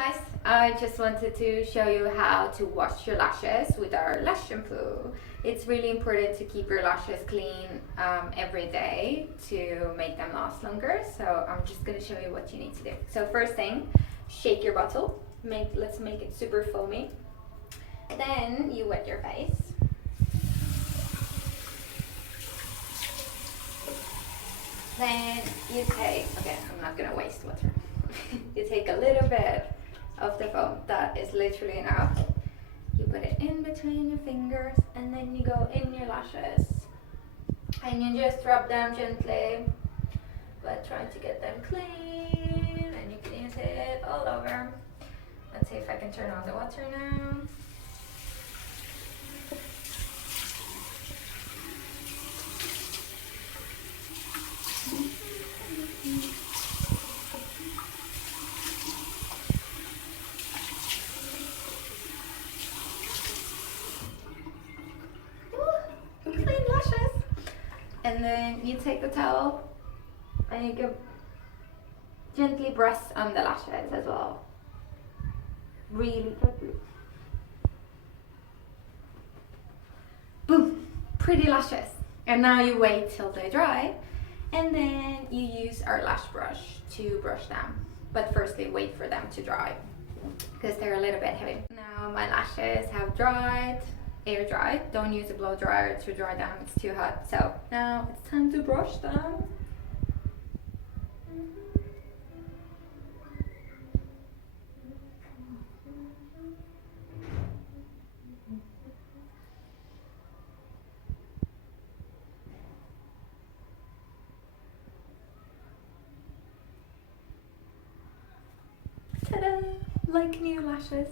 guys, I just wanted to show you how to wash your lashes with our lash shampoo. It's really important to keep your lashes clean every day to make them last longer. So I'm just going to show you what you need to do. So first thing, shake your bottle. Let's make it super foamy. Then you wet your face. Then you take, okay, I'm not gonna waste water. You take a little bit of the foam, that is literally enough. You put it in between your fingers and then you go in your lashes. And you just rub them gently, but try to get them clean, and you can use it all over. Let's see if I can turn on the water now. Clean lashes. And then you take the towel and you can gently brush on the lashes as well. Really gently. Boom! Pretty lashes. And now you wait till they dry, and then you use our lash brush to brush them. But firstly, wait for them to dry because they're a little bit heavy. Now my lashes have dried, air dried. Don't use a blow dryer to dry them, it's too hot. So now it's time to brush them. Ta-da! Like new lashes.